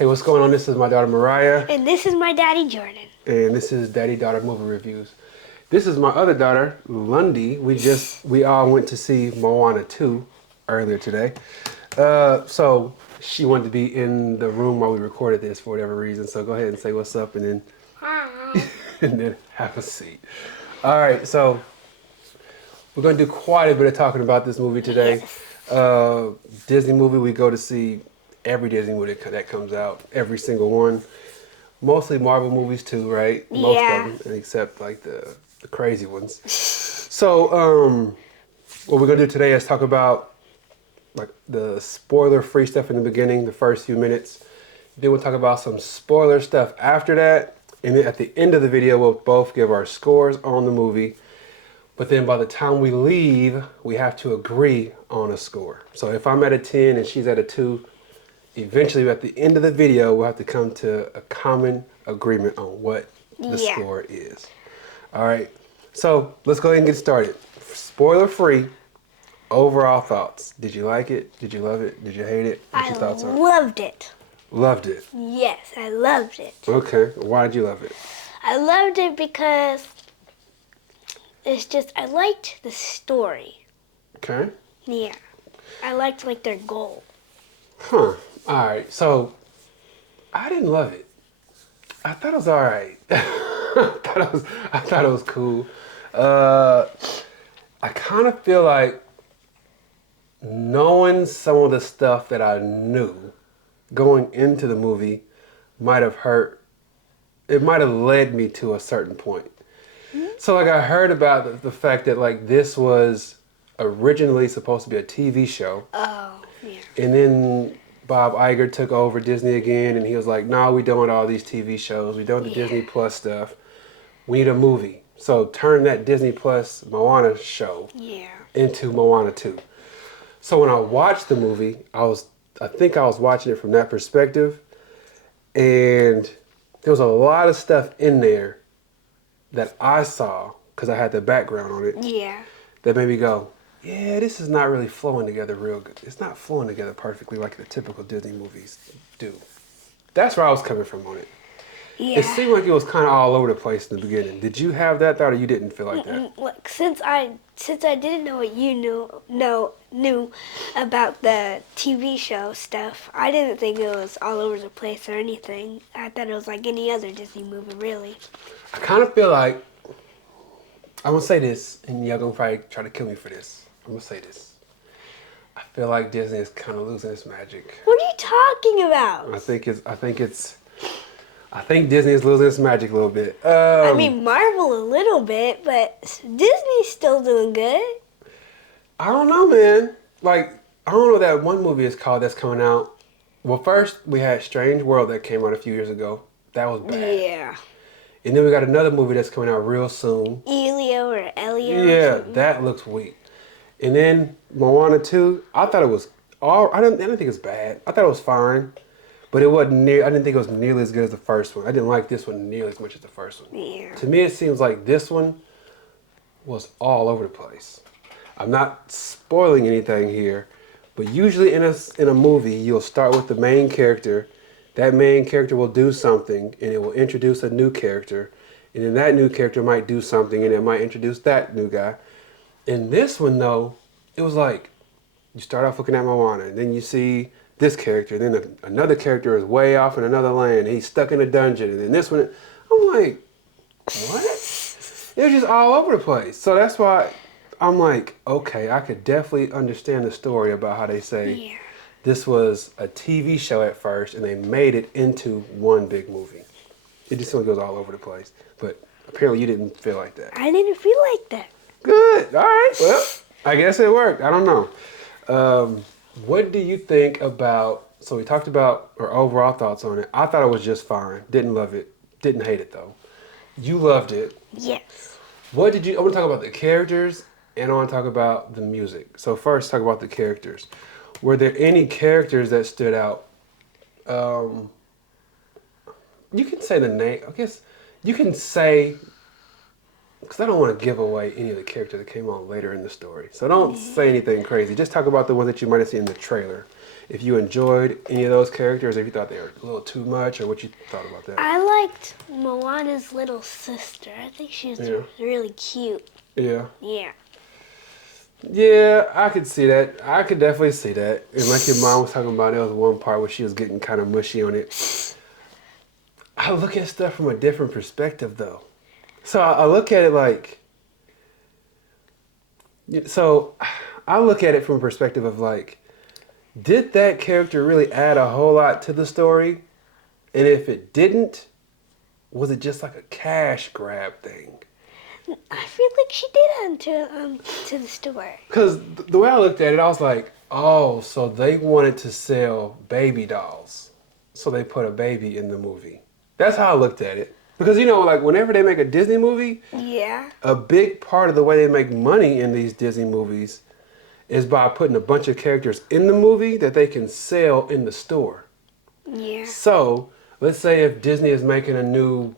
Hey, what's going on? This is my daughter Mariah, And this is my daddy, Jordan. and this is Daddy Daughter Movie Reviews. This is my other daughter, Lundy. We all went to see Moana 2 earlier today. So she wanted to be in the room while we recorded this for whatever reason. So go ahead and say what's up, and then Hi. and then have a seat. All right, so we're going to do quite a bit of talking about this movie today. Yes. Disney movie, we go to see every Disney movie that comes out, every single one. Mostly Marvel movies too, right? Most Yeah. of them, except like the crazy ones. So, what we're gonna do today is talk about like the spoiler-free stuff in the beginning, the first few minutes. Then we'll talk about some spoiler stuff after that, and then at the end of the video, we'll both give our scores on the movie. But then by the time we leave, we have to agree on a score. So if I'm at a 10 and she's at a 2, eventually at the end of the video, we'll have to come to a common agreement on what the score is. All right, so let's go ahead and get started. Spoiler free, overall thoughts. Did you like it? Did you love it? Did you hate it? What's your thoughts on it? Loved it. Loved it. Yes, I loved it. Okay, why did you love it? I loved it because I liked the story. Okay. Yeah. I liked like their goal. Huh. All right, so I didn't love it. I thought it was all right. I thought it was cool. I kind of feel like knowing some of the stuff that I knew going into the movie might have hurt. It might have led me to a certain point. So like I heard about the fact that like this was originally supposed to be a TV show. Oh, yeah. And then Bob Iger took over Disney again, and he was like, "No, we don't want all these TV shows. We don't want the Disney Plus stuff. We need a movie. So turn that Disney Plus Moana show into Moana 2." So when I watched the movie, I think I was watching it from that perspective, and there was a lot of stuff in there that I saw because I had the background on it. Yeah. That made me go, yeah, this is not really flowing together real good. It's not flowing together perfectly like the typical Disney movies do. That's where I was coming from on it. Yeah. It seemed like it was kind of all over the place in the beginning. Did you have that thought, or you didn't feel like that? Like, since I didn't know what you knew about the TV show stuff, I didn't think it was all over the place or anything. I thought it was like any other Disney movie, really. I kind of feel like, I'm going to say this, and y'all going to probably try to kill me for this. I'm going to say this. I feel like Disney is kind of losing its magic. What are you talking about? I think Disney is losing its magic a little bit. I mean, Marvel a little bit, but Disney's still doing good. I don't know, man. Like, I don't know what that one movie is called that's coming out. Well, first, we had Strange World that came out a few years ago. That was bad. Yeah. And then we got another movie that's coming out real soon. Elio or Elio. Yeah, that looks weak. And then Moana 2, I thought it was I didn't think it was bad. I thought it was fine. But it wasn't I didn't think it was nearly as good as the first one. I didn't like this one nearly as much as the first one. Yeah. To me, it seems like this one was all over the place. I'm not spoiling anything here, but usually in a movie, you'll start with the main character. That main character will do something, and it will introduce a new character. And then that new character might do something, and it might introduce that new guy. In this one, though, it was like you start off looking at Moana, and then you see this character, and then another character is way off in another land. He's stuck in a dungeon, and then this one, I'm like, what? It was just all over the place. So that's why I'm like, okay, I could definitely understand the story about how they say this was a TV show at first, and they made it into one big movie. It just goes all over the place. But apparently you didn't feel like that. I didn't feel like that. Good. All right. Well, I guess it worked. I don't know. What do you think about, so we talked about our overall thoughts on it. I thought it was just fine. Didn't love it. Didn't hate it, though. You loved it. Yes. I want to talk about the characters, and I want to talk about the music. So first, talk about the characters. Were there any characters that stood out? You can say the name. I guess you can say, because I don't want to give away any of the characters that came on later in the story. So don't say anything crazy. Just talk about the ones that you might have seen in the trailer. if you enjoyed any of those characters, if you thought they were a little too much, or what you thought about that. I liked Moana's little sister. I think she was really cute. Yeah. Yeah. Yeah, I could see that. I could definitely see that. And like your mom was talking about, there was one part where she was getting kind of mushy on it. I look at stuff from a different perspective, though. So I look at it like... So I look at it from a perspective of like, did that character really add a whole lot to the story? And if it didn't, was it just like a cash grab thing? I feel like she did add to the story. Because the way I looked at it, I was like, oh, so they wanted to sell baby dolls. So they put a baby in the movie. That's how I looked at it. Because, you know, like whenever they make a Disney movie, Yeah. a big part of the way they make money in these Disney movies is by putting a bunch of characters in the movie that they can sell in the store. Yeah. So, let's say if Disney is making a new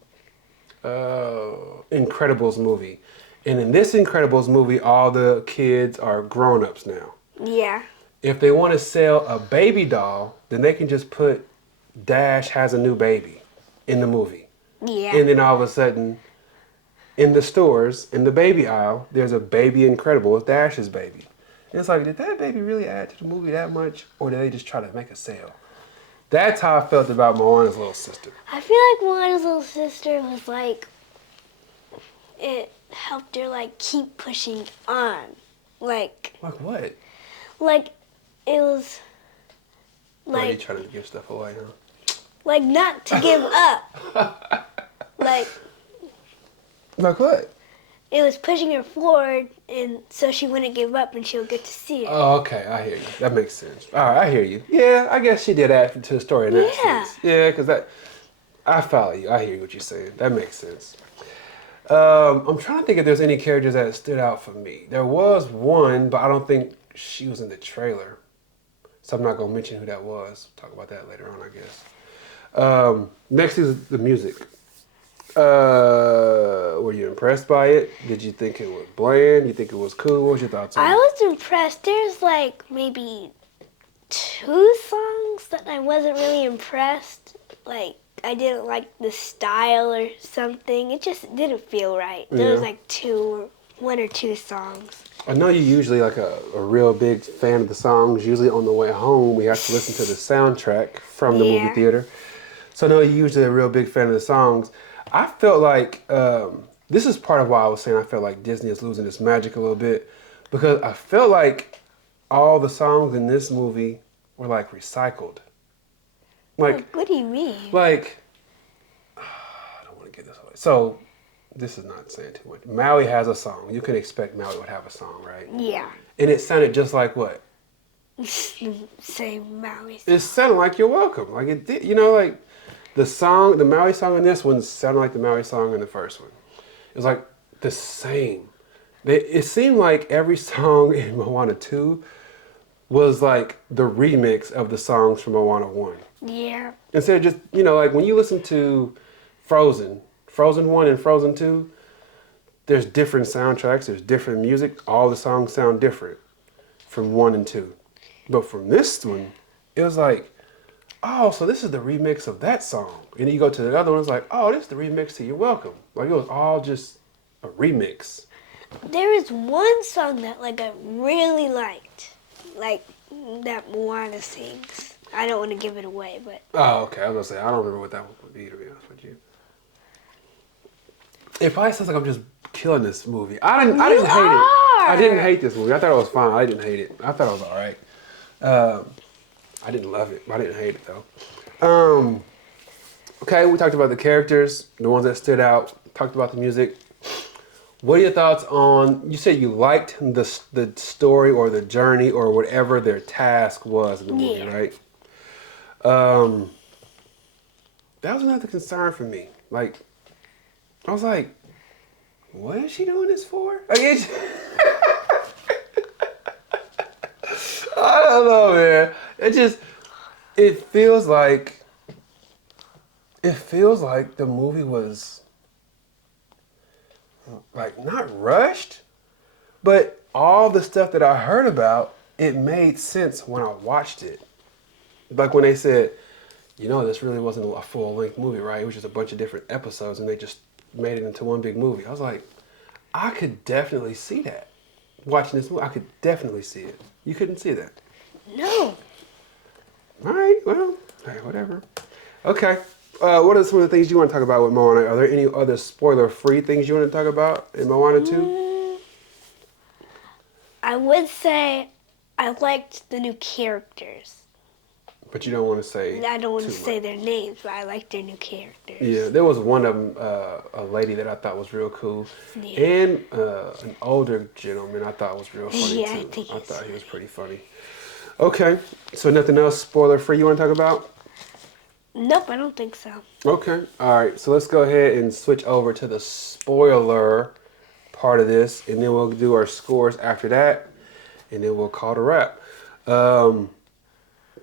Incredibles movie, and in this Incredibles movie, all the kids are grown-ups now. Yeah. If they want to sell a baby doll, then they can just put Dash has a new baby in the movie. Yeah. And then all of a sudden, in the stores, in the baby aisle, there's a baby Incredible with Dash's baby. And it's like, did that baby really add to the movie that much? Or did they just try to make a sale? That's how I felt about Moana's little sister. I feel like Moana's little sister was like, it helped her like keep pushing on. Like what? Like it was Like, you like trying to give stuff away, huh? like not to give up. Like what? it was pushing her forward, and so she wouldn't give up, and she'll get to see it. Oh, okay, I hear you. That makes sense. All right, I hear you. Yeah, I guess she did add to the story in that sense. Yeah, because I follow you. I hear what you're saying. That makes sense. I'm trying to think if there's any characters that stood out for me. There was one, but I don't think she was in the trailer. So I'm not going to mention who that was. We'll talk about that later on, I guess. Next is the music. Were you impressed by it? Did you think it was bland? You think it was cool? What was your thoughts on it? I was impressed. There's like maybe 2 songs that I wasn't really impressed. Like I didn't like the style or something. It just didn't feel right. There was like 1 or 2 songs. I know you're usually like a real big fan of the songs. Usually on the way home, we have to listen to the soundtrack from the movie theater. So I know you're usually a real big fan of the songs. I felt like, this is part of why I was saying I felt like Disney is losing its magic a little bit. Because I felt like all the songs in this movie were like recycled. Like, what do you mean? Like, I don't want to get this away. So, this is not saying too much. Maui has a song. You can expect Maui would have a song, right? Yeah. And it sounded just like what? Same Maui song. It sounded like You're Welcome. Like it did, you know, like the Maui song in this one sounded like the Maui song in the first one. It was like the same. It seemed like every song in Moana 2 was like the remix of the songs from Moana 1. Yeah. Instead of just, you know, like when you listen to Frozen 1 and Frozen 2, there's different soundtracks, there's different music. All the songs sound different from 1 and 2. But from this one, it was like, oh, so this is the remix of that song. And then you go to the other one, it's like, oh, this is the remix to You're Welcome. Like it was all just a remix. There is one song that like I really liked, like that Moana sings. I don't want to give it away, but... Oh, okay. I was going to say, I don't remember what that one would be, to be honest with you. It probably sounds like I'm just killing this movie. I didn't hate it. I didn't hate this movie. I thought it was fine. I didn't hate it. I thought it was all right. I didn't love it. I didn't hate it, though. Okay, we talked about the characters, the ones that stood out. Talked about the music. What are your thoughts on, you said you liked the story or the journey or whatever their task was in the movie, right? That was another concern for me. Like, I was like, what is she doing this for? I don't know, man. It feels like the movie was like not rushed, but all the stuff that I heard about, it made sense when I watched it. Like when they said, this really wasn't a full-length movie, right? It was just a bunch of different episodes, and they just made it into one big movie. I was like, I could definitely see that. Watching this movie, I could definitely see it. You couldn't see that? No. All right, well, hey, whatever. Okay. What are some of the things you want to talk about with Moana? Are there any other spoiler-free things you want to talk about in Moana 2? I would say I liked the new characters. But you don't want to say I don't want to too say much. their names, but I liked their new characters. Yeah, there was one of them, a lady that I thought was real cool. Yeah. And an older gentleman I thought was real funny, Yeah, too. I think thought he was pretty funny. Okay, so nothing else spoiler-free you want to talk about? Nope, I don't think so. Okay, all right. So let's go ahead and switch over to the spoiler part of this, and then we'll do our scores after that, and then we'll call it a wrap.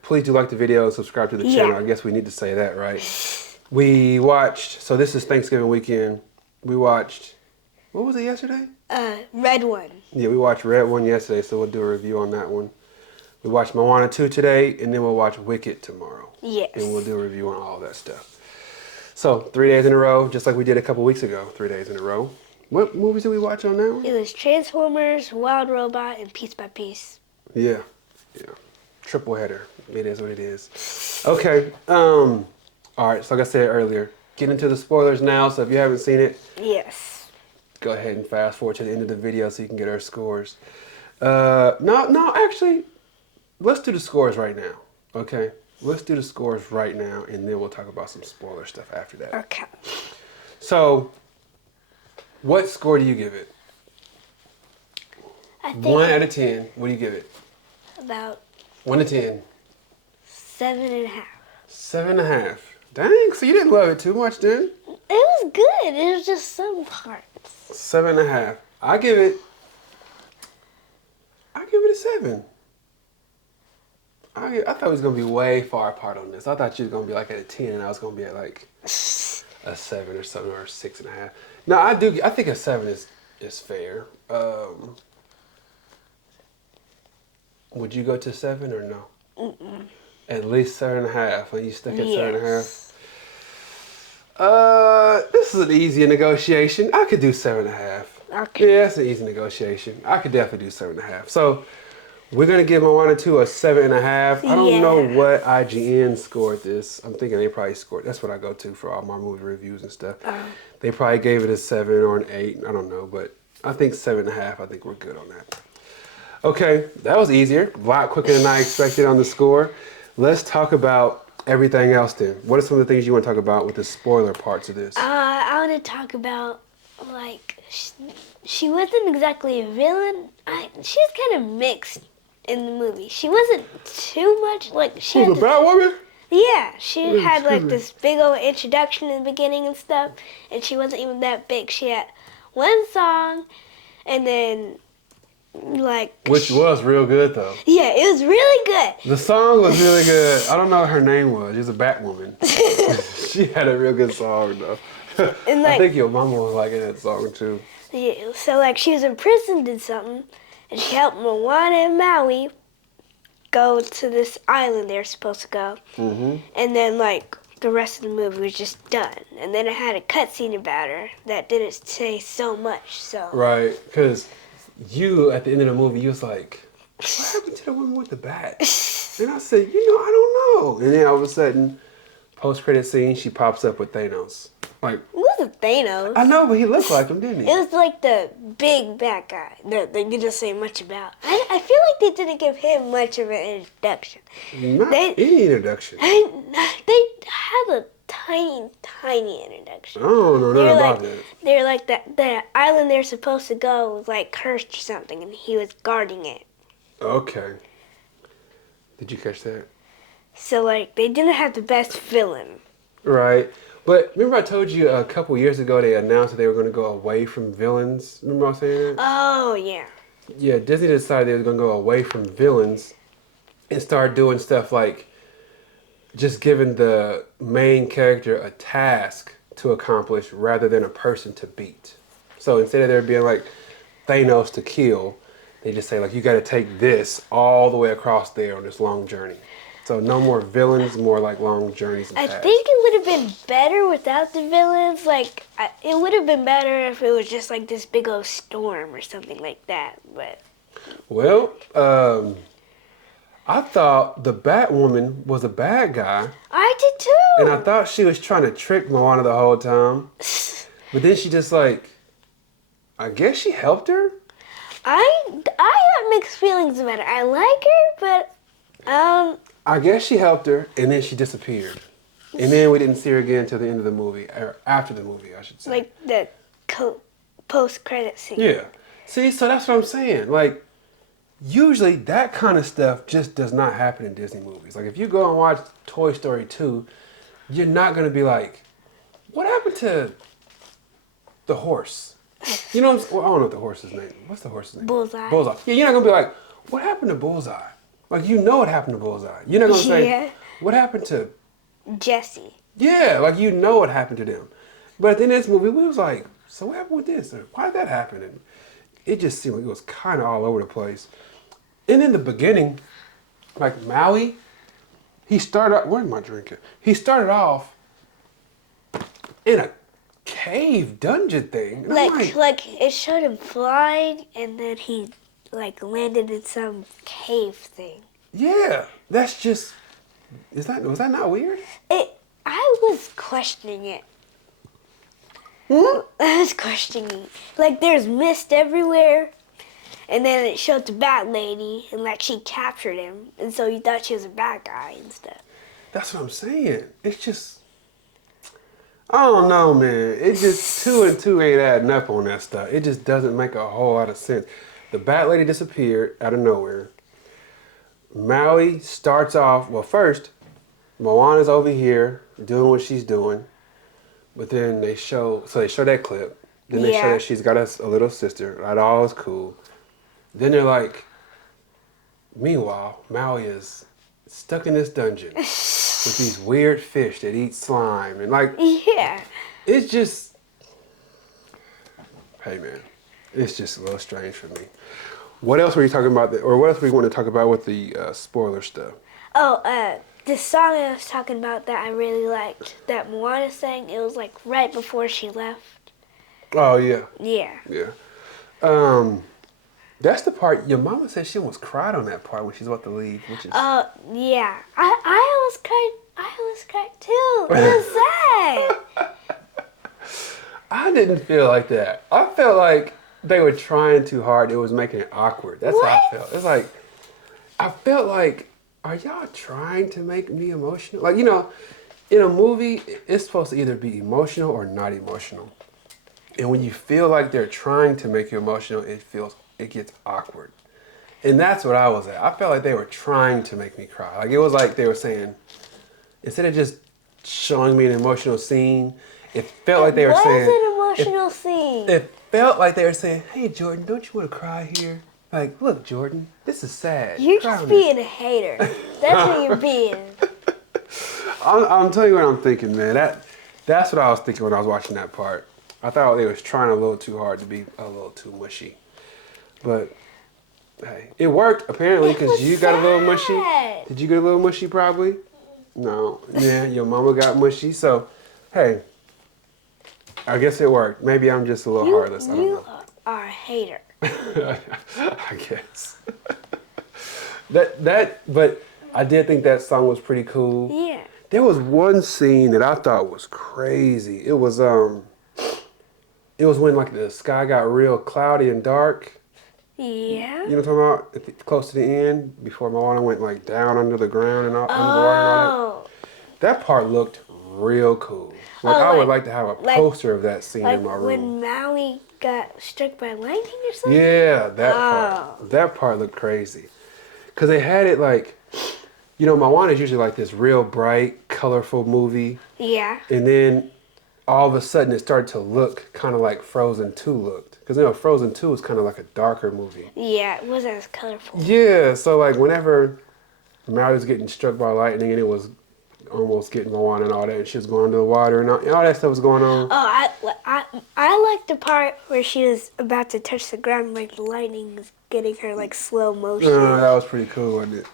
Please do like the video and subscribe to the channel. I guess we need to say that, right? We watched, so this is Thanksgiving weekend. We watched, what was it yesterday? Red One. Yeah, we watched Red One yesterday, so we'll do a review on that one. We watched Moana 2 today, and then we'll watch Wicked tomorrow. Yes. And we'll do a review on all that stuff. So, 3 days in a row, just like we did a couple weeks ago, 3 days in a row. What movies did we watch on that one? It was Transformers, Wild Robot, and Piece by Piece. Yeah. Triple header. It is what it is. Okay. All right, so like I said earlier, get into the spoilers now, so if you haven't seen it, Yes. go ahead and fast forward to the end of the video so you can get our scores. No, actually, let's do the scores right now, okay? Let's do the scores right now, and then we'll talk about some spoiler stuff after that. Okay. So, what score do you give it? I think 1 out of 10. What do you give it? about 1 to 10. 7.5. 7.5. Dang, so you didn't love it too much then? It was good. It was just some parts. 7.5. I give it a 7. I thought it was gonna be way far apart on this. I thought you was gonna be like at a 10, and I was gonna be at like a 7 or something, or a 6.5. No, I think a 7 is fair. Would you go to 7 or no? Mm-mm. At least 7.5. When you stuck at Yes. 7.5. This is an easy negotiation. I could do 7.5. Okay. Yeah, that's an easy negotiation. I could definitely do 7.5. So we're gonna give Moana 2 a 7.5. I don't know Yeah. what IGN scored this. I'm thinking they probably scored. That's what I go to for all my movie reviews and stuff. They probably gave it a 7 or an 8. I don't know, but I think 7.5. I think we're good on that. Okay, that was easier. A lot quicker than I expected on the score. Let's talk about everything else then. What are some of the things you want to talk about with the spoiler parts of this? I want to talk about, like, she wasn't exactly a villain. She was kind of mixed in the movie. She wasn't too much, like, she Who's had a bad woman? yeah, she had, like, excuse me. this big old introduction in the beginning and stuff, and she wasn't even that big. She had one song, and then, like... Which was real good though. Yeah, it was really good. The song was really good. I don't know what her name was. She was a Batwoman. She had a real good song though. And, I like- think your mama was liking that song too. Yeah, so, like, she was imprisoned in something, and she helped Moana and Maui go to this island they were supposed to go. Mm-hmm. And then, like, the rest of the movie was just done. And then it had a cutscene about her that didn't say so much, so... Right, because you, at the end of the movie, you was like, what happened to the woman with the bat? And I said, I don't know. And then all of a sudden, post-credit scene, she pops up with Thanos. Like, It wasn't Thanos. I know, but he looked like him, didn't he? It was like the big bad guy that they didn't say much about. I feel like they didn't give him much of an introduction. Not they- any introduction. They had a tiny introduction. I don't know nothing They're about like, that. they're like the island they're supposed to go was like cursed or something, and he was guarding it. Okay. Did you catch that? So like they didn't have the best villain. Right. But remember I told you a couple years ago they announced that they were going to go away from villains? Remember I was saying that? Oh yeah. Yeah, Disney decided they were going to go away from villains and start doing stuff like just giving the main character a task to accomplish rather than a person to beat. So instead of there being like Thanos to kill, they just say like, you got to take this all the way across there on this long journey. So no more villains, more like long journeys and I paths. think it would have been better without the villains. Like, it would have been better if it was just like this big old storm or something like that. But Well, I thought the Batwoman was a bad guy, I did too. and I thought she was trying to trick Moana the whole time. But then she just like, I guess she helped her. I have mixed feelings about it. I like her, but I guess she helped her, and then she disappeared. And then we didn't see her again until the end of the movie, or after the movie, I should say. like the post-credit scene. Yeah. See, so that's what I'm saying. Like, usually that kind of stuff just does not happen in Disney movies. Like, if you go and watch Toy Story 2, you're not going to be like, what happened to the horse? You know what I'm saying? Well, I don't know what the horse's name. What's the horse's name? Bullseye. Bullseye. Yeah, you're not going to be like, what happened to Bullseye? Like, you know what happened to Bullseye. You're not going to say, Yeah. what happened to... Jesse. Yeah, like, you know what happened to them. But at the end of this movie, we was like, so what happened with this? Or why did that happen? And it just seemed like it was kind of all over the place. And in the beginning, like Maui, he started out, where am I drinking? He started off in a cave dungeon thing. And I'm Like it showed him flying, and then he like landed in some cave thing. yeah, that's just, was that not weird? I was questioning it. Hmm? I was questioning it. Like there's mist everywhere, and then it showed the Bat Lady, and like she captured him, and so you thought she was a bad guy and stuff. That's what I'm saying. It's just, I don't know, man. It just, 2 and 2 ain't adding up on that stuff. It just doesn't make a whole lot of sense. The Bat Lady disappeared out of nowhere. Maui starts off, well, first, Moana's over here doing what she's doing. But then they show that clip. Then they show Yeah. that she's got a little sister. That all is cool. Then they're like, meanwhile, Maui is stuck in this dungeon with these weird fish that eat slime. And like, Yeah. it's just, hey man, it's just a little strange for me. What else were you talking about, or what else were you want to talk about with the spoiler stuff? Oh, the song I was talking about that I really liked, that Moana sang, it was like right before she left. Oh yeah, Yeah. yeah. That's the part, your mama said she almost cried on that part when she's about to leave, which is... Yeah. I almost cried too. It was sad. I didn't feel like that. I felt like they were trying too hard. It was making it awkward. That's how I What? felt. It's like, I felt like, are y'all trying to make me emotional? Like, you know, in a movie, it's supposed to either be emotional or not emotional. And when you feel like they're trying to make you emotional, it gets awkward. And that's what I was at. I felt like they were trying to make me cry. Like, it was like they were saying, instead of just showing me an emotional scene, it felt like they were saying... It was an emotional scene. It felt like they were saying, hey, Jordan, don't you want to cry here? Like, look, Jordan, this is sad. You're Cry just on this." being a hater. That's what you're being. I'm telling you what I'm thinking, man. That's what I was thinking when I was watching that part. I thought they was trying a little too hard to be a little too mushy. But, hey, it worked, apparently, because you got a little mushy. sad. Did you get a little mushy, probably? No. Yeah, your mama got mushy. So, hey, I guess it worked. Maybe I'm just a little heartless. I don't You know. are a hater. I guess. But I did think that song was pretty cool. Yeah. There was one scene that I thought was crazy. It was when like the sky got real cloudy and dark. Yeah. You know what I'm talking about? Close to the end, before Moana went like down under the ground and all, under the water and all Oh. that. That part looked real cool. Like Oh, I would like- like to have a like- poster of that scene Like in my room. when Maui got struck by lightning or something? Yeah, that Oh. part. That part looked crazy. Because they had it like, you know, Moana is usually like this real bright, colorful movie. Yeah. And then all of a sudden it started to look kind of like Frozen 2 looked. Because, you know, Frozen 2 is kind of like a darker movie. Yeah, it wasn't as colorful. Yeah, so like whenever Maui was getting struck by lightning and it was almost getting Moana and all that, and she was going under the water and all that stuff was going on. Oh, I liked the part where she was about to touch the ground, like the lightning was getting her like slow motion. That was pretty cool, wasn't it?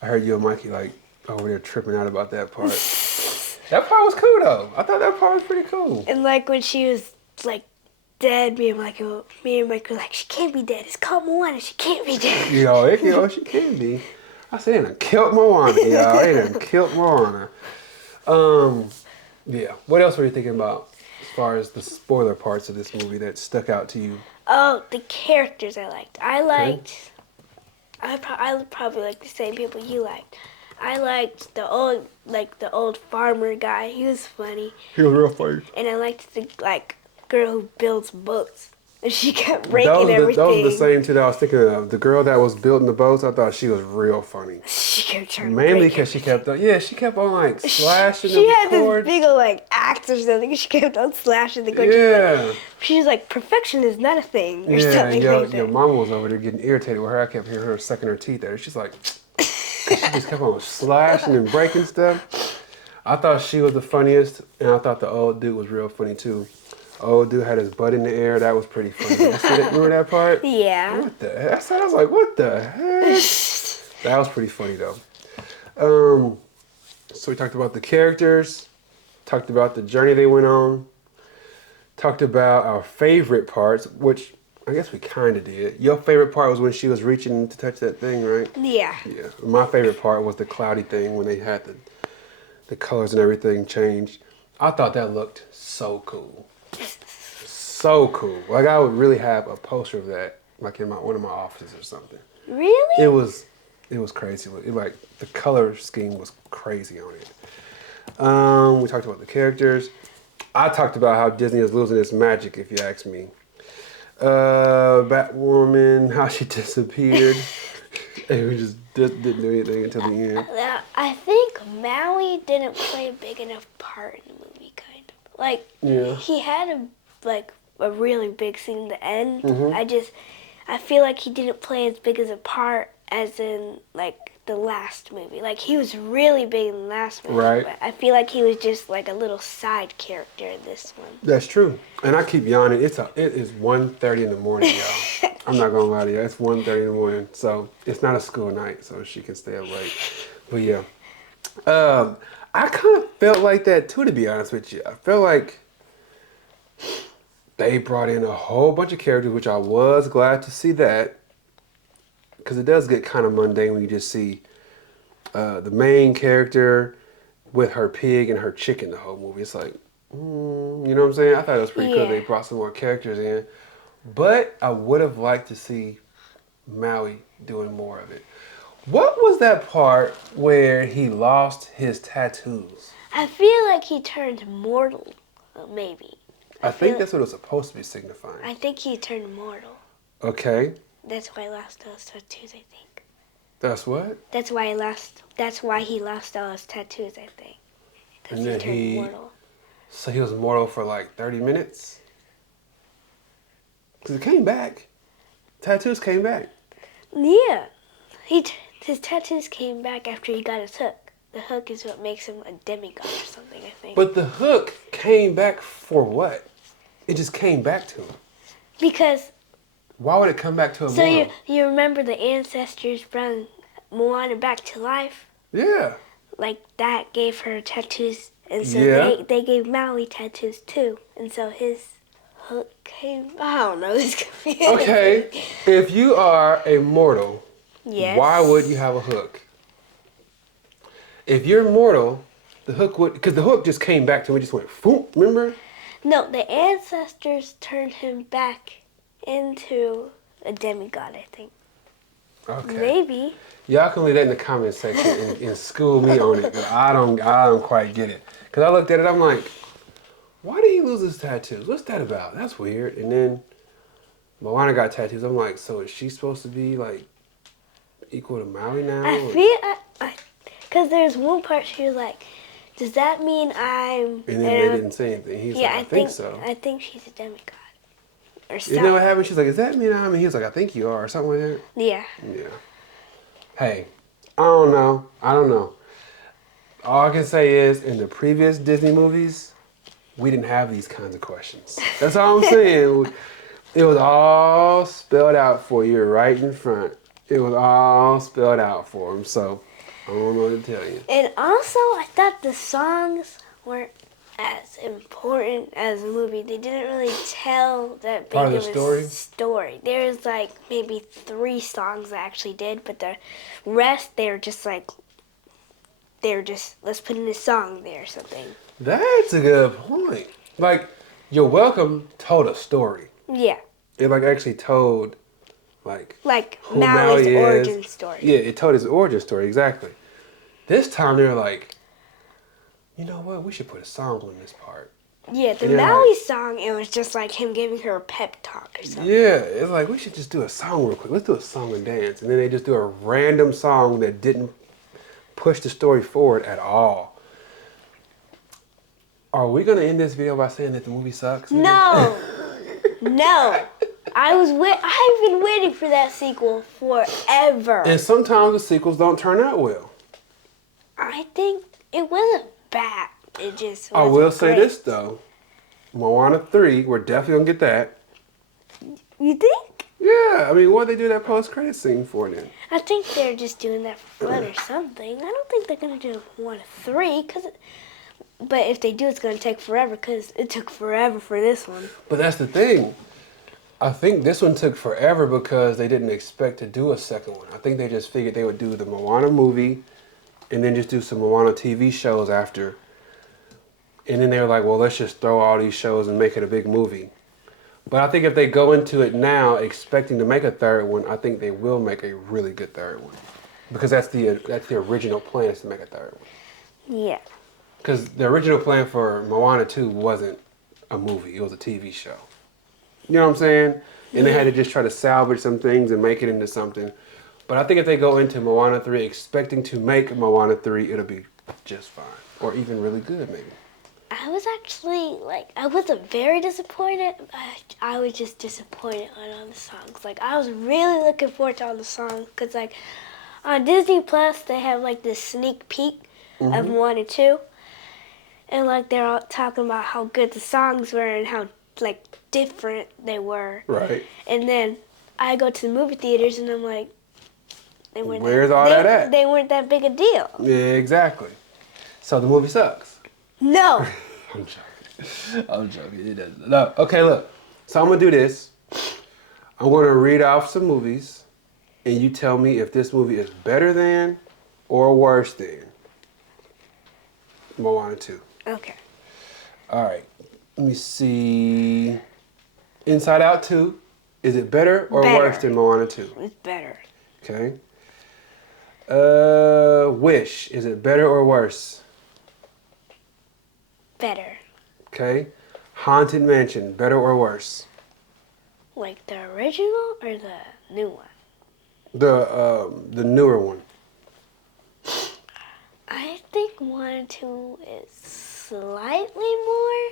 I heard you and Mikey like over there tripping out about that part. That part was cool though. I thought that part was pretty cool. And like when she was like dead, me and Mike were like, she can't be dead. It's called Moana. She can't be dead. She can be. I said, they done killed Moana, y'all. They done killed Moana. Yeah. What else were you thinking about as far as the spoiler parts of this movie that stuck out to you? Oh, the characters I liked. I probably like the same people you liked. I liked the old farmer guy. He was funny. He was real funny. And I liked the girl who builds boats. And she kept breaking everything. Those were the same two that I was thinking of. The girl that was building the boats, I thought she was real funny. She kept trying to mainly break because she kept on, she kept on like slashing she the had cord. this big old axe or something. She kept on slashing the cord. Yeah. She was like, perfection is not a thing. Or Yeah, something like that. your mama was over there getting irritated with her. I kept hearing her sucking her teeth at her. She's like, she just kept on slashing and breaking stuff. I thought she was the funniest, and I thought the old dude was real funny too. Old dude had his butt in the air. That was pretty funny. You see that? Remember that part? Yeah. What the heck? I was like, what the heck? That was pretty funny though. So we talked about the characters, talked about the journey they went on, talked about our favorite parts, which I guess we kind of did. Your favorite part was when she was reaching to touch that thing, right? Yeah. Yeah. My favorite part was the cloudy thing when they had the colors and everything changed. I thought that looked so cool. So cool. Like I would really have a poster of that, like in one of my offices or something. Really? It was crazy. Like the color scheme was crazy on it. We talked about the characters. I talked about how Disney is losing its magic, if you ask me. Batwoman, how she disappeared. And we just didn't do anything until the end. I think Maui didn't play a big enough part in the movie, kind of. Like, he had a really big scene in the end. Mm-hmm. I feel like he didn't play as big as a part as in, the last movie. Like, he was really big in the last movie. Right. But I feel like he was just, a little side character in this one. That's true. And I keep yawning. It is 1:30 in the morning, y'all. I'm not going to lie to you. It's 1:30 in the morning. So, it's not a school night, so she can stay up late. But, yeah. I kind of felt like that, too, to be honest with you. I felt like they brought in a whole bunch of characters, which I was glad to see that. Because it does get kind of mundane when you just see the main character with her pig and her chicken the whole movie. It's like, you know what I'm saying? I thought it was pretty cool they brought some more characters in. But I would have liked to see Maui doing more of it. What was that part where he lost his tattoos? I feel like he turned mortal, maybe. I think that's what it was supposed to be signifying. I think he turned mortal. Okay. That's why he lost all his tattoos, I think. That's what? That's why he lost all his tattoos, I think. Because he turned mortal. So he was mortal for 30 minutes? Because it came back. Tattoos came back. Yeah. His tattoos came back after he got his hook. The hook is what makes him a demigod or something, I think. But the hook came back for what? It just came back to him. Because... Why would it come back to him? So you remember the ancestors brought Moana back to life? Yeah. That gave her tattoos. And so they gave Maui tattoos too. And so his hook came... I don't know. It's confusing. Okay. If you are a mortal, why would you have a hook? If you're mortal, the hook would... Because the hook just came back to him. It just went, boom, remember? No, the ancestors turned him back into a demigod, I think. Okay. Maybe. Y'all can leave that in the comment section and school me on it, but I don't quite get it. Because I looked at it, I'm like, why did he lose his tattoos? What's that about? That's weird. And then Moana got tattoos. I'm like, so is she supposed to be equal to Maui now? I feel, because there's one part she was like, does that mean I'm... And then they didn't say anything. He's like, I think so. I think she's a demigod. Or you know what happened? She's like, is that me? He was like, I think you are, or something like that. Yeah. Yeah. Hey, I don't know. All I can say is, in the previous Disney movies, we didn't have these kinds of questions. That's all I'm saying. It was all spelled out for you right in front. It was all spelled out for them. So I don't know what to tell you. And also, I thought the songs weren't as important as the movie. They didn't really tell that big Part of the of story? a story. There's like maybe 3 songs that actually did, but the rest they're just let's put in a song there or something. That's a good point. Like, You're Welcome told a story. Yeah. It like actually told Like who Maui's Maui origin is. story. Yeah, it told his origin story, exactly. This time they were like, you know what, we should put a song on this part. Yeah, the And they're Maui like, song, it was just like him giving her a pep talk or something. yeah, it's like, we should just do a song real quick. Let's do a song and dance. And then they just do a random song that didn't push the story forward at all. Are we going to end this video by saying that the movie sucks? No. No. I've been waiting for that sequel forever. And sometimes the sequels don't turn out well. I think it wasn't bad. It just I wasn't will say great. this, though. Moana 3, we're definitely going to get that. You think? Yeah, I mean, what'd they do that post-credit scene for then? I think they're just doing that for fun or something. I don't think they're going to do one of 3. But if they do, it's going to take forever because it took forever for this one. But that's the thing. I think this one took forever because they didn't expect to do a second one. I think they just figured they would do the Moana movie and then just do some Moana TV shows after. And then they were like, well, let's just throw all these shows and make it a big movie. But I think if they go into it now expecting to make a third one, I think they will make a really good third one. Because that's the original plan, is to make a third one. Yeah. Because the original plan for Moana 2 wasn't a movie, it was a TV show. You know what I'm saying? And they had to just try to salvage some things and make it into something. But I think if they go into Moana 3 expecting to make Moana 3, it'll be just fine. Or even really good, maybe. I was actually, I wasn't very disappointed. I was just disappointed on all the songs. I was really looking forward to all the songs. Because, on Disney Plus, they have, this sneak peek of Moana 2. And, they're all talking about how good the songs were and how, different they were. Right. And then I go to the movie theaters and I'm like, Where's all that at? They weren't that big a deal. Yeah, exactly. So the movie sucks. No. I'm joking. I'm joking. It doesn't. No. Okay, look. So I'm going to do this. I'm going to read off some movies, and you tell me if this movie is better than or worse than Moana 2. Okay. All right. Let me see. Inside Out 2. Is it better or worse than Moana 2? It's better. Okay. Wish. Is it better or worse? Better. Okay. Haunted Mansion. Better or worse? The original or the new one? The newer one. I think 1 and 2 is slightly more.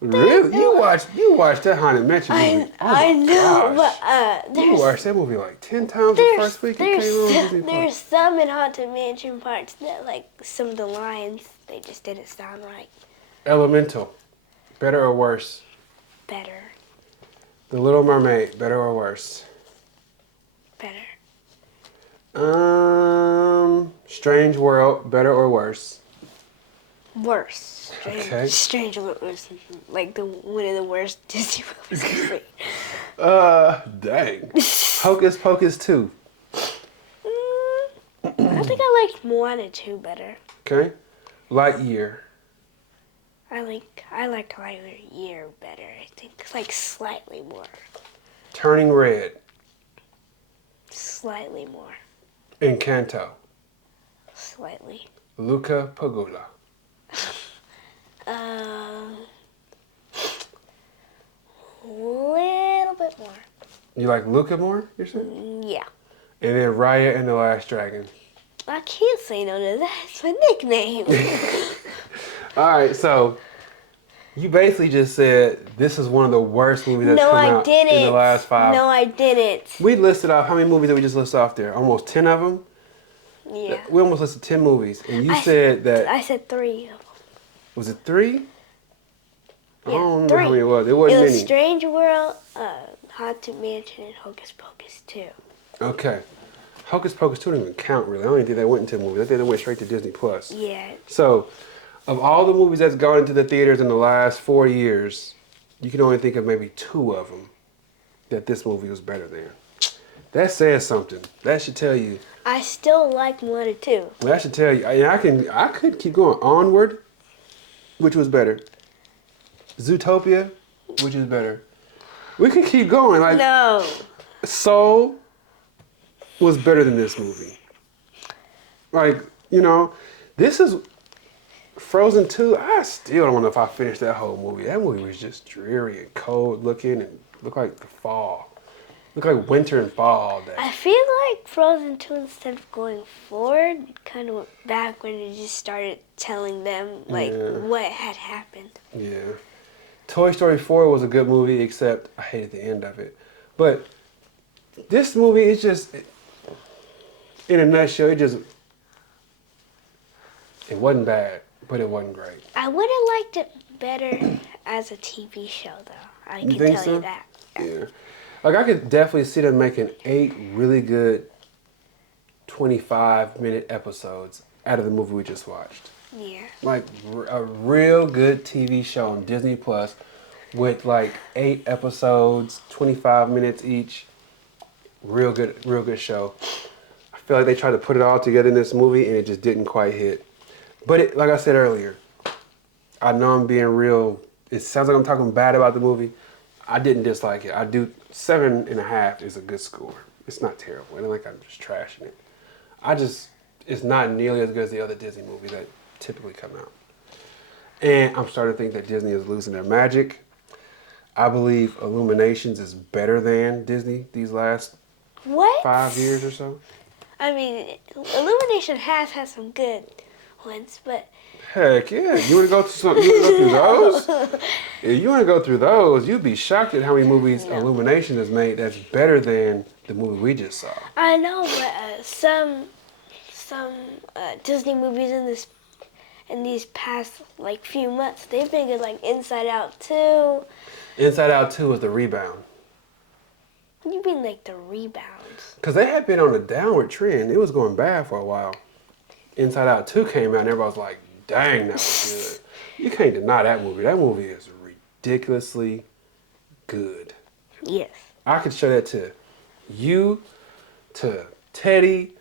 Really? You watched that Haunted Mansion movie? I know, gosh. but You watched that movie 10 times the first week it came on Disney Plus. there's some in Haunted Mansion parts that some of the lines they just didn't sound right. Elemental. Better or worse? Better. The Little Mermaid. Better or worse? Better. Strange World. Better or worse? Worse. Okay. Strange World was one of the worst Disney movies ever. Dang. Hocus Pocus 2. I think I liked Moana 2 better. Okay. Lightyear. I liked Lightyear better. I think slightly more. Turning Red. Slightly more. Encanto. Slightly. Luca Pagola. Little bit more. You like Luca more, you're saying? Yeah. And then Raya and the Last Dragon. I can't say no to that. It's my nickname. All right, so you basically just said this is one of the worst movies that's come out in the last 5. No, I didn't. We listed off, how many movies did we just list off there? Almost 10 of them? Yeah. We almost listed 10 movies. And you said that... I said 3 of them. Was it 3? I Yeah, don't 3. remember how many it was. It wasn't It was many. Strange World, Haunted Mansion, and Hocus Pocus 2. Okay. Hocus Pocus 2 don't even count, really. I don't even think they went into a movie. I think they went straight to Disney+. Plus. Yeah. So, of all the movies that's gone into the theaters in the last 4 years, you can only think of maybe 2 of them that this movie was better than. That says something. That should tell you. I still like Moana too. That should tell you. I could keep going. Onward, which was better. Zootopia, which is better. We could keep going. Like No. Soul was better than this movie. Like, this is Frozen 2. I still don't know if I finished that whole movie. That movie was just dreary and cold looking and looked like the fall. Looked like winter and fall all day. I feel like Frozen 2, instead of going forward, kind of went back when it just started telling them, what had happened. Yeah. Toy Story 4 was a good movie, except I hated the end of it. But this movie is just, in a nutshell, it wasn't bad, but it wasn't great. I would have liked it better as a TV show, though. I can tell you that. Yeah. Like, I could definitely see them making 8 really good 25-minute episodes out of the movie we just watched. Yeah. Like, a real good TV show on Disney Plus with, 8 episodes, 25 minutes each. Real good show. I feel like they tried to put it all together in this movie, and it just didn't quite hit. But like I said earlier, I know I'm being real. It sounds like I'm talking bad about the movie. I didn't dislike it. I do. 7.5 is a good score. It's not terrible. It ain't like I'm just trashing it. It's not nearly as good as the other Disney movies that typically come out. And I'm starting to think that Disney is losing their magic. I believe Illuminations is better than Disney these last What? 5 years or so. I mean, Illumination has had some good ones, but Heck yeah. You want to go through those? If you want to go through those, you'd be shocked at how many movies Illumination has made that's better than the movie we just saw. I know, but some Disney movies in these past few months, they've been good, like Inside Out 2. Inside Out 2 was the rebound. What do you mean, the rebounds? Because they had been on a downward trend. It was going bad for a while. Inside Out 2 came out and everybody was like, dang, that was good. You can't deny that movie. That movie is ridiculously good. Yes. I could show that to you, to Teddy,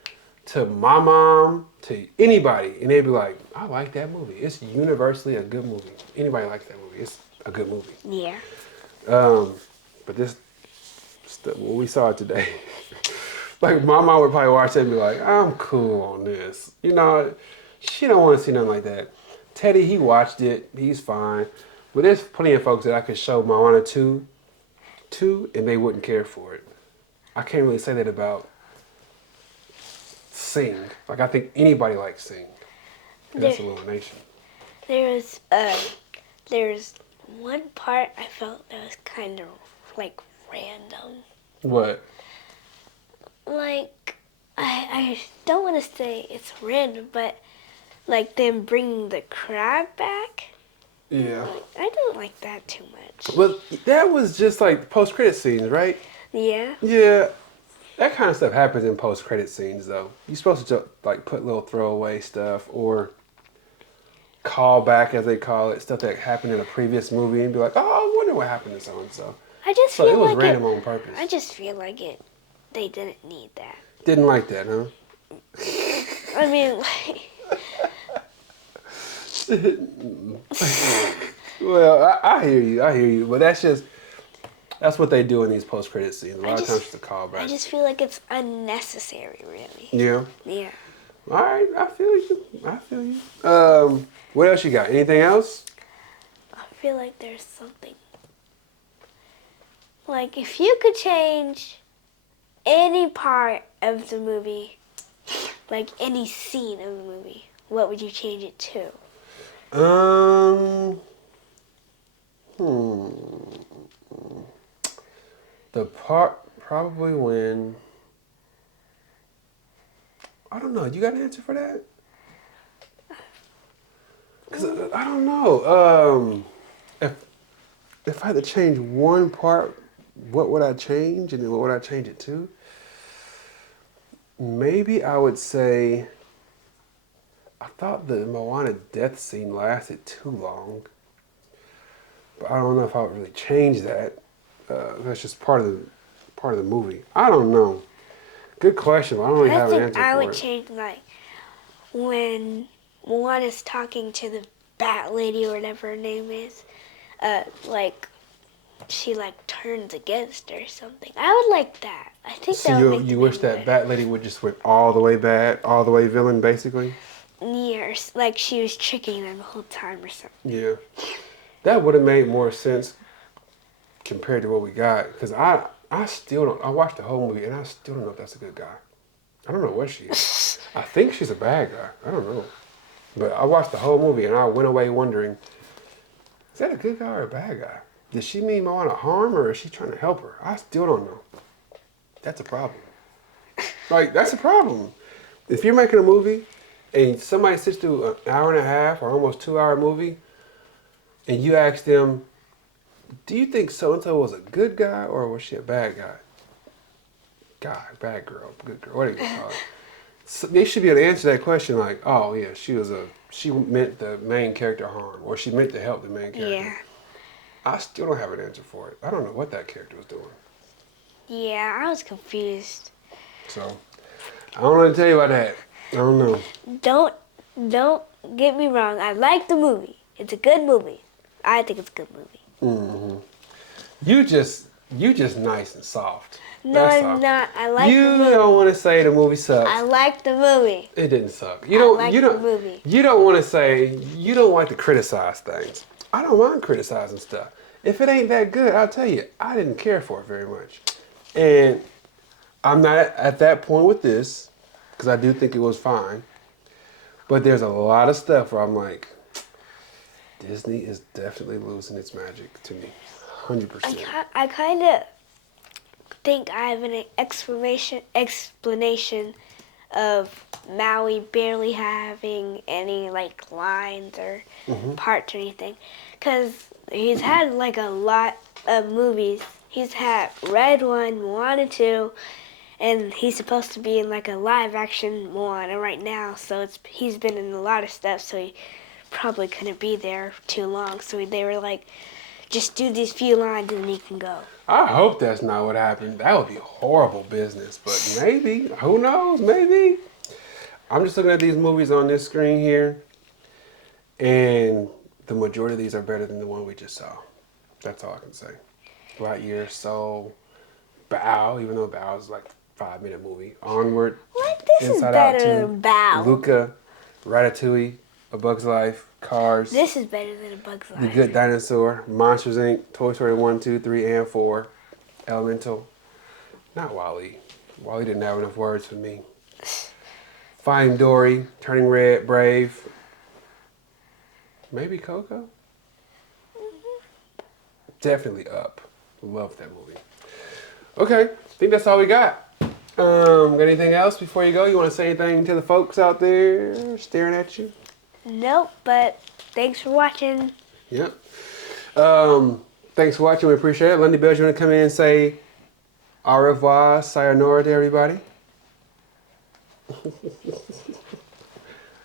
to my mom, to anybody, and they'd be like, I like that movie. It's universally a good movie. Anybody likes that movie. It's a good movie. Yeah. But what we saw today, my mom would probably watch it and be like, I'm cool on this. She don't want to see nothing like that. Teddy, he watched it. He's fine. But there's plenty of folks that I could show Moana 2 to, and they wouldn't care for it. I can't really say that about Sing. I think anybody likes Sing. That's Illumination. There's one part I felt that was kind of random. What? I don't want to say it's random, but them bringing the crab back. Yeah. I didn't like that too much. But that was just post-credit scenes, right? Yeah. Yeah. That kind of stuff happens in post-credit scenes, though. You're supposed to put little throwaway stuff or call back, as they call it, stuff that happened in a previous movie, and be like, oh, I wonder what happened to so and so. So it was random on purpose. I just feel like they didn't need that. Didn't like that, huh? I mean, Well, I hear you, but that's what they do in these post-credit scenes. A lot of times it's a callback. I just feel like it's unnecessary, really. Yeah? Yeah. All right, I feel you. What else you got? Anything else? I feel like there's something. If you could change any part of the movie, any scene of the movie, what would you change it to? The part probably when, I don't know. You got an answer for that? Cause I don't know. If I had to change one part, what would I change, and then what would I change it to? maybe I would say I thought the Moana death scene lasted too long, but I don't know if I would really change that. That's just part of the movie. I don't know. Good question, but I don't really I have an think answer I for would it. change like when Moana's talking to the bat lady or whatever her name is. Like she like turns against her or something. I would like that. I think So that would make the you wish movie that better. Bat Lady would just went all the way bad, all the way villain, basically. Years, like she was tricking them the whole time or something. Yeah, that would have made more sense compared to what we got. Cause I still don't. I watched the whole movie and I still don't know if that's a good guy. I don't know what she is. I think she's a bad guy. I don't know. But I watched the whole movie and I went away wondering, is that a good guy or a bad guy? Did she mean Moana harm or is she trying to help her? I still don't know. That's a problem. Like, that's a problem. If you're making a movie and somebody sits through an hour and a half or almost 2 hour movie and you ask them, do you think so-and-so was a good guy or was she a bad guy? Guy, bad girl, good girl, whatever you call it. So they should be able to answer that question like, oh yeah, she meant the main character harm or she meant to help the main character. Yeah. I still don't have an answer for it. I don't know what that character was doing. Yeah, I was confused. So, I don't know what to tell you about that. I don't know. Don't get me wrong. I like the movie. It's a good movie. I think it's a good movie. Mm-hmm. You just nice and soft. No, That's I'm all. not. I like the You movie. don't want to say the movie sucks. I like the movie. It didn't suck. I like the movie. You don't want to say you don't like to criticize things. I don't mind criticizing stuff. If it ain't that good, I'll tell you, I didn't care for it very much. And I'm not at that point with this because I do think it was fine. But there's a lot of stuff where I'm like, Disney is definitely losing its magic to me, 100%. I kind of think I have an explanation of Maui barely having any like lines or parts or anything, because he's had like a lot of movies. He's had Red One, Moana 2, and he's supposed to be in like a live action Moana right now. So he's been in a lot of stuff. So he probably couldn't be there too long. So they were like, just do these few lines and he can go. I hope that's not what happened. That would be horrible business, but maybe. Who knows? Maybe. I'm just looking at these movies on this screen here, and the majority of these are better than the one we just saw. That's all I can say. Lightyear, Soul, Bow, even though Bow is like a 5-minute movie. Onward, What? This Inside is Out better 2, than Bow. Luca, Ratatouille, A Bug's Life, Cars, This is better than A Bug's The Life. Good Dinosaur, Monsters Inc., Toy Story 1, 2, 3, and 4, Elemental. Not Wall-E. Wall-E didn't have enough words for me. Finding Dory, Turning Red, Brave. Maybe Coco? Definitely Up. Love that movie. Okay, I think that's all we got. Got anything else before you go? You want to say anything to the folks out there staring at you? Nope, but thanks for watching. Yep. Thanks for watching. We appreciate it. Lundy Bells, you want to come in and say au revoir, sayonara to everybody?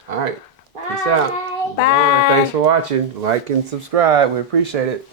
All right. Peace out. Bye. Thanks for watching. Like and subscribe. We appreciate it.